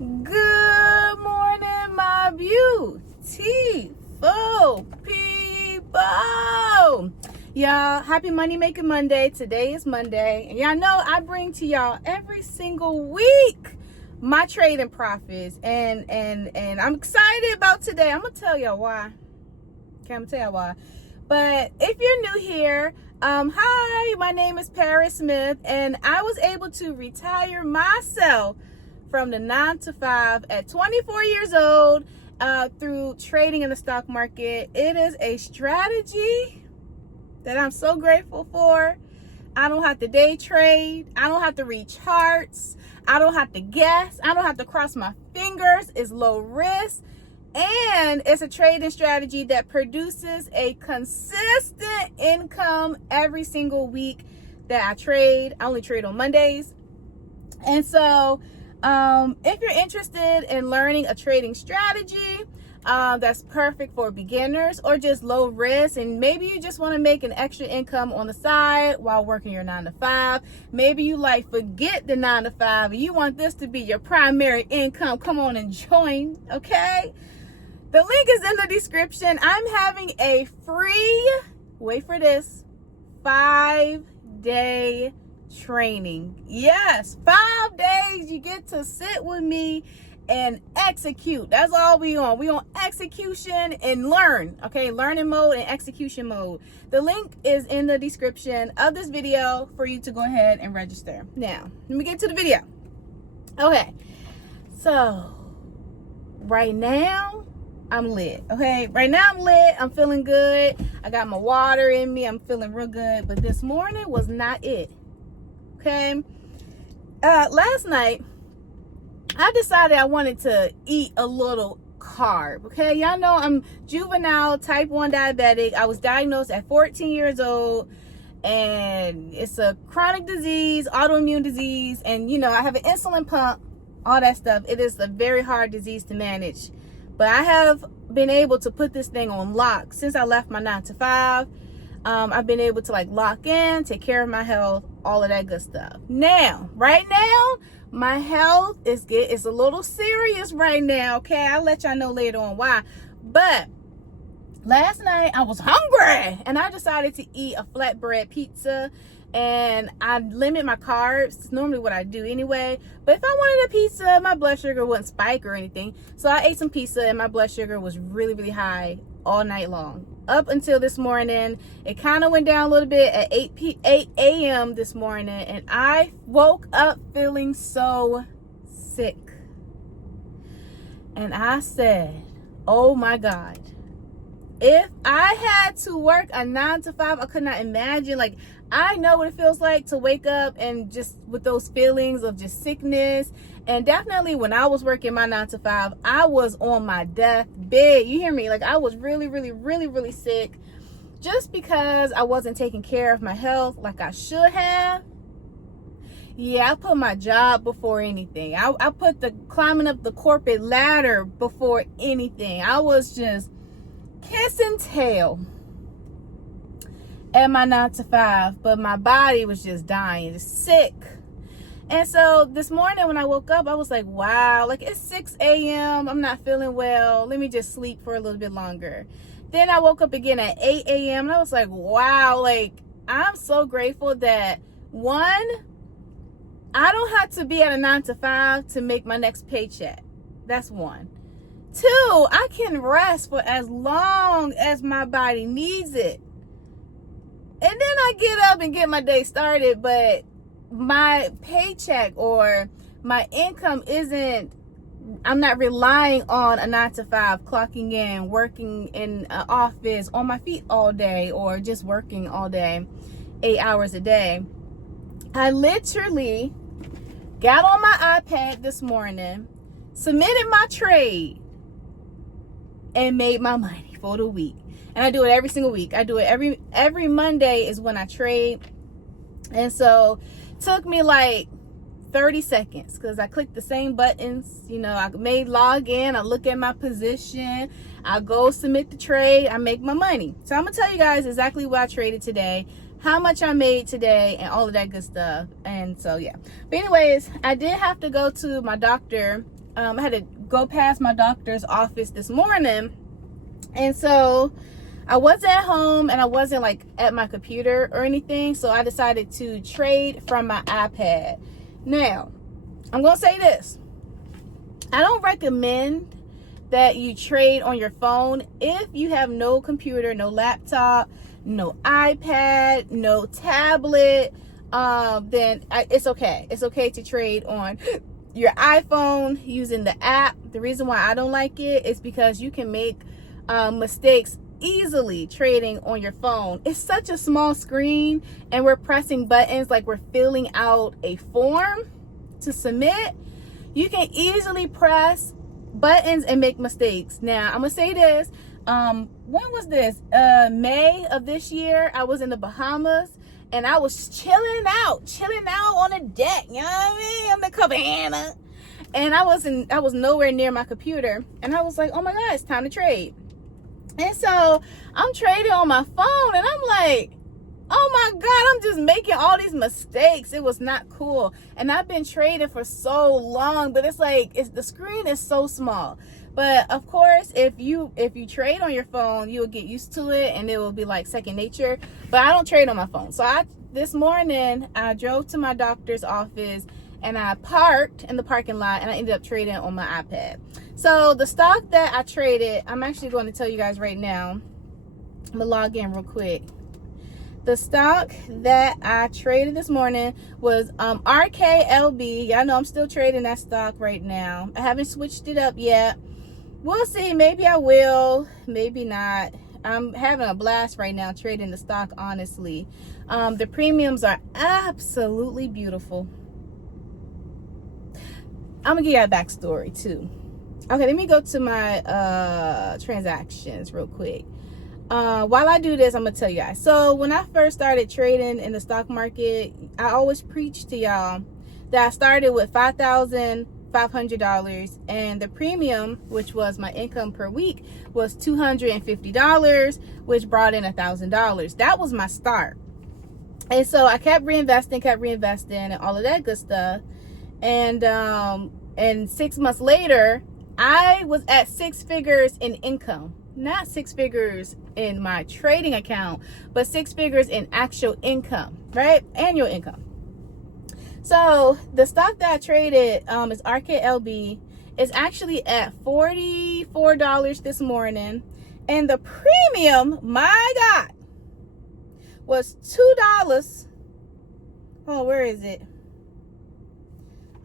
Good morning, my beautiful people. Y'all, happy Money Making Monday. Today is Monday. And y'all know I bring to y'all every single week my trading profits. And I'm excited about today. I'm going to tell y'all why. Okay, I'm going to tell y'all why. But if you're new here, hi, my name is Paris Smith. And I was able to retire myself from the 9-to-5 at 24 years old through trading in the stock market. It is a strategy that I'm so grateful for. I don't have to day trade. I don't have to read charts. I don't have to guess. I don't have to cross my fingers. It's low risk. And it's a trading strategy that produces a consistent income every single week that I trade. I only trade on Mondays. And so if you're interested in learning a trading strategy that's perfect for beginners or just low risk, and maybe you just want to make an extra income on the side while working your 9-to-5, maybe you forget the 9-to-5 and you want this to be your primary income, come on and join. Okay, the link is in the description. I'm having a free, wait for this, 5-day training. Yes, 5 days you get to sit with me and execute. That's all we on execution and learn. Okay, learning mode and execution mode. The link is in the description of this video for you to go ahead and register. Now let me get to the video. Okay, so right now I'm lit. Okay, right now I'm lit. I'm feeling good. I got my water in me. I'm feeling real good. But this morning was not it. Okay, last night I decided I wanted to eat a little carb. Okay, y'all know I'm juvenile type 1 diabetic. I was diagnosed at 14 years old, and it's a chronic disease, autoimmune disease, and you know I have an insulin pump, all that stuff. It is a very hard disease to manage, but I have been able to put this thing on lock since I left my 9-to-5. I've been able to lock in, take care of my health, all of that good stuff. Now, right now, my health is a little serious right now. Okay, I'll let y'all know later on why. But last night I was hungry and I decided to eat a flatbread pizza, and I limit my carbs. It's normally what I do anyway. But if I wanted a pizza, my blood sugar wouldn't spike or anything. So I ate some pizza and my blood sugar was really, really high all night long. Up until this morning, it kind of went down a little bit at 8 a.m. this morning, and I woke up feeling so sick. And I said, oh my God, if I had to work a 9-to-5, I could not imagine. I know what it feels like to wake up and just with those feelings of just sickness. And definitely when I was working my 9-to-5, I was on my deathbed. You hear me? I was really, really, really, really sick just because I wasn't taking care of my health like I should have. Yeah, I put my job before anything. I put the climbing up the corporate ladder before anything. I was just kissing tail at my 9-to-5, but my body was just dying, just sick. And so this morning when I woke up, I was like, wow, it's 6 a.m. I'm not feeling well. Let me just sleep for a little bit longer. Then I woke up again at 8 a.m. and I was like, wow, I'm so grateful that one, I don't have to be at a 9-to-5 to make my next paycheck. That's one. Two, I can rest for as long as my body needs it. And then I get up and get my day started, but my paycheck or my income I'm not relying on a 9-to-5, clocking in, working in an office on my feet all day, or just working all day, 8 hours a day. I literally got on my iPad this morning, submitted my trade, and made my money for the week. And I do it every single week. I do it every Monday is when I trade. And so took me 30 seconds because I clicked the same buttons. I made log in, I look at my position, I go submit the trade, I make my money. So I'm gonna tell you guys exactly what I traded today, how much I made today, and all of that good stuff. And so yeah, but anyways, I did have to go to my doctor I had to go past my doctor's office this morning, and so I wasn't at home and I wasn't like at my computer or anything, so I decided to trade from my iPad. Now, I'm gonna say this: I don't recommend that you trade on your phone if you have no computer, no laptop, no iPad, no tablet. Then it's okay. It's okay to trade on your iPhone using the app. The reason why I don't like it is because you can make mistakes easily trading on your phone. It's such a small screen and we're pressing buttons like we're filling out a form to submit. You can easily press buttons and make mistakes. Now, I'm gonna say this. When was this? May of this year, I was in the Bahamas and I was chilling out on the deck. You know what I mean? I'm the cabana. And I was nowhere near my computer. And I was like, oh my God, it's time to trade. And so I'm trading on my phone and I'm like, oh my God, I'm just making all these mistakes. It was not cool. And I've been trading for so long, but it's like, the screen is so small. But of course, if you trade on your phone, you'll get used to it and it will be like second nature. But I don't trade on my phone. So this morning, I drove to my doctor's office and I parked in the parking lot and I ended up trading on my iPad. So the stock that I traded, I'm actually going to tell you guys right now. I'm gonna log in real quick. The stock that I traded this morning was RKLB. Y'all know I'm still trading that stock right now. I haven't switched it up yet. We'll see. Maybe I will. Maybe not. I'm having a blast right now trading the stock, honestly. The premiums are absolutely beautiful. I'm going to give you a backstory, too. Okay, let me go to my transactions real quick. While I do this, I'm gonna tell you guys. So when I first started trading in the stock market, I always preach to y'all that I started with $5,500 and the premium, which was my income per week, was $250, which brought in $1,000. That was my start. And so I kept reinvesting and all of that good stuff. And 6 months later, I was at 6 figures in income. Not 6 figures in my trading account, but 6 figures in actual income, right? Annual income. So the stock that I traded is RKLB. It's actually at $44 this morning. And the premium, my God, was $2. Oh, where is it?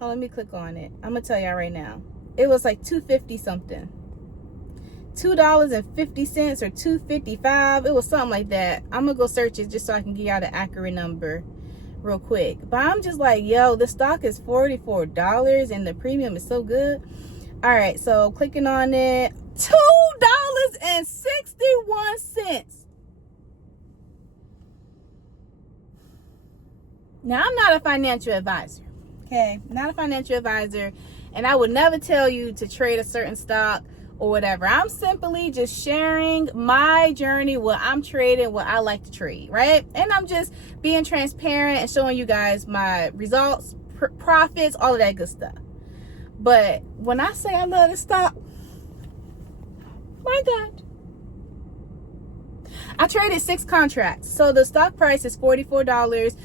Oh, let me click on it. I'm going to tell y'all right now. It was like $2.50 something. $2.50 or $2.55. It was something like that. I'm gonna go search it just so I can give y'all the accurate number real quick. But I'm just like, yo, the stock is $44 and the premium is so good. All right, so clicking on it, $2.61. Now, I'm not a financial advisor, okay? Not a financial advisor, and I would never tell you to trade a certain stock or whatever. I'm simply just sharing my journey, what I'm trading, what I like to trade, right? And I'm just being transparent and showing you guys my results, profits, all of that good stuff. But when I say I love this stock, my God. I traded 6 contracts. So the stock price is $44.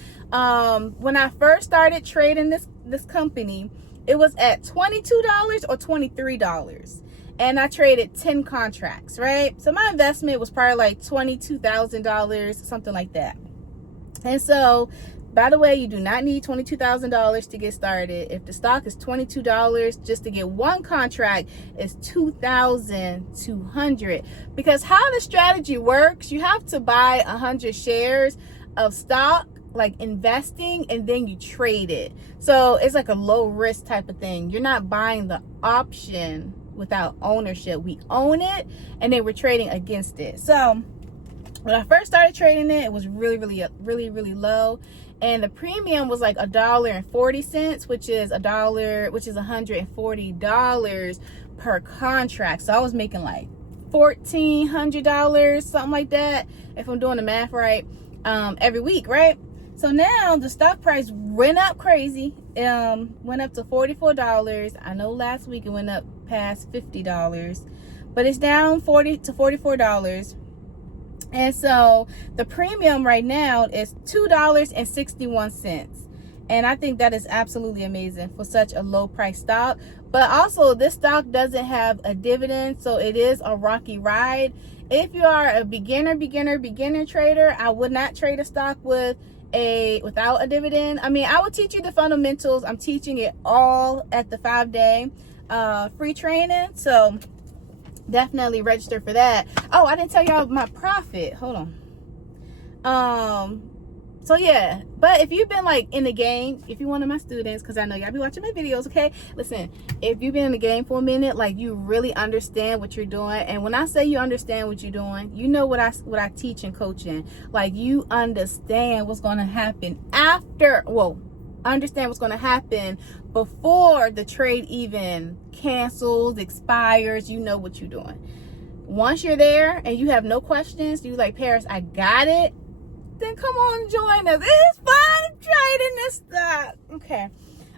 When I first started trading this company, it was at $22 or $23. And I traded 10 contracts, right? So my investment was probably like $22,000, something like that. And so, by the way, you do not need $22,000 to get started. If the stock is $22, just to get one contract is $2,200. Because how the strategy works, you have to buy 100 shares of stock, like investing, and then you trade it. So it's like a low risk type of thing. You're not buying the option without ownership. We own it and then we're trading against it. So when I first started trading it, it was really low, and the premium was like $1.40, which is $140 per contract. So I was making like $1,400, something like that, if I'm doing the math right, every week, right? So now the stock price went up crazy went up to $44. I know last week it went up past $50, but it's down $40 to $44. And so the premium right now is $2.61. And I think that is absolutely amazing for such a low price stock. But also, this stock doesn't have a dividend, so it is a rocky ride. If you are a beginner trader, I would not trade a stock without a dividend. I mean, I will teach you the fundamentals. I'm teaching it all at the 5-day free training. So definitely register for that. Oh, I didn't tell y'all my profit. Hold on. So yeah, but if you've been like in the game, if you're one of my students, because I know y'all be watching my videos, okay? Listen, if you've been in the game for a minute, like you really understand what you're doing. And when I say you understand what you're doing, you know what I teach in coaching. Like you understand what's going to happen understand what's going to happen before the trade even cancels, expires. You know what you're doing. Once you're there and you have no questions, you like, Paris, I got it. Then come on, join us. It's fun trading this stock.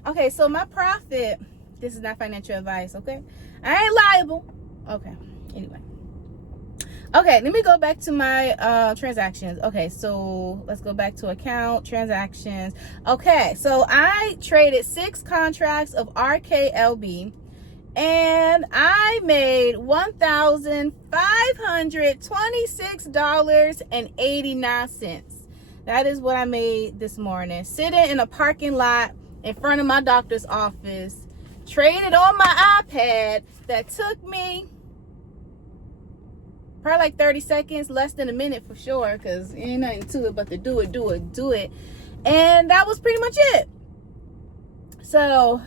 Okay, so my profit, this is not financial advice, okay? I ain't liable. Okay, anyway. Okay, let me go back to my transactions. Okay, so let's go back to account transactions. Okay, so I traded 6 contracts of RKLB, and I made $1,526.89. That is what I made this morning, sitting in a parking lot in front of my doctor's office, traded on my iPad. That took me probably like 30 seconds, less than a minute for sure, because ain't nothing to it but to do it. And that was pretty much it. So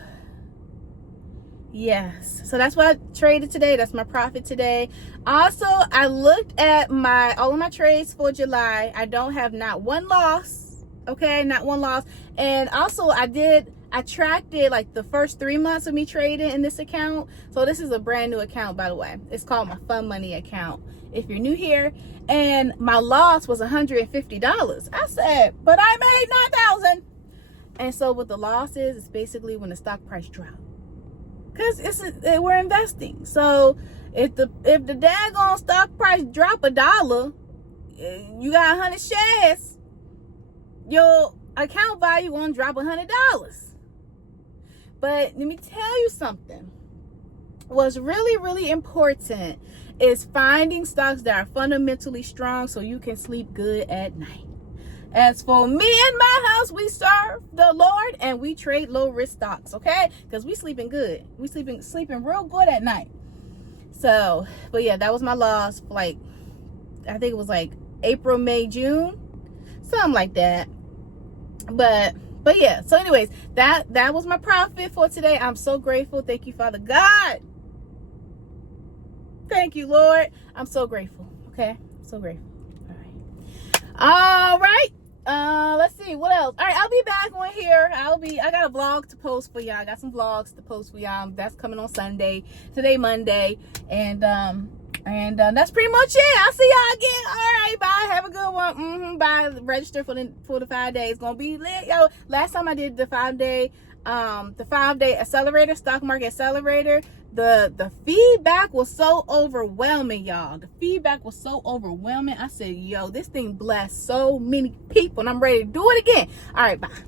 yes, so that's what I traded today. That's my profit today. Also, I looked at all of my trades for July. I don't have not one loss. Okay, not one loss. And also I tracked it like the first 3 months of me trading in this account. So this is a brand new account, by the way. It's called my Fun Money account if you're new here. And my loss was $150. I said, but I made $9,000. And so what the loss is, it's basically when the stock price drops. Because we're investing. So if the daggone stock price drop $1, you got 100 shares, your account value won't drop $100. But let me tell you something. What's really, really important is finding stocks that are fundamentally strong so you can sleep good at night. As for me and my house, we serve the Lord and we trade low risk stocks, okay? Because we sleeping good. We sleeping real good at night. So, but yeah, that was my loss. Like, I think it was like April, May, June, something like that. But yeah. So, anyways, that was my profit for today. I'm so grateful. Thank you, Father God. Thank you, Lord. I'm so grateful. Okay, so grateful. All right. Let's see what else. All right, I'll be back on here. I got a vlog to post for y'all. I got some vlogs to post for y'all. That's coming on Sunday. Today, Monday, and that's pretty much it. I'll see y'all again. All right, bye. Have a good one. Bye. Register for the 5 days. It's gonna be lit, yo. Last time I did the 5-day accelerator, stock market accelerator. The feedback was so overwhelming, y'all. The feedback was so overwhelming. I said, yo, this thing blessed so many people, and I'm ready to do it again. All right, bye.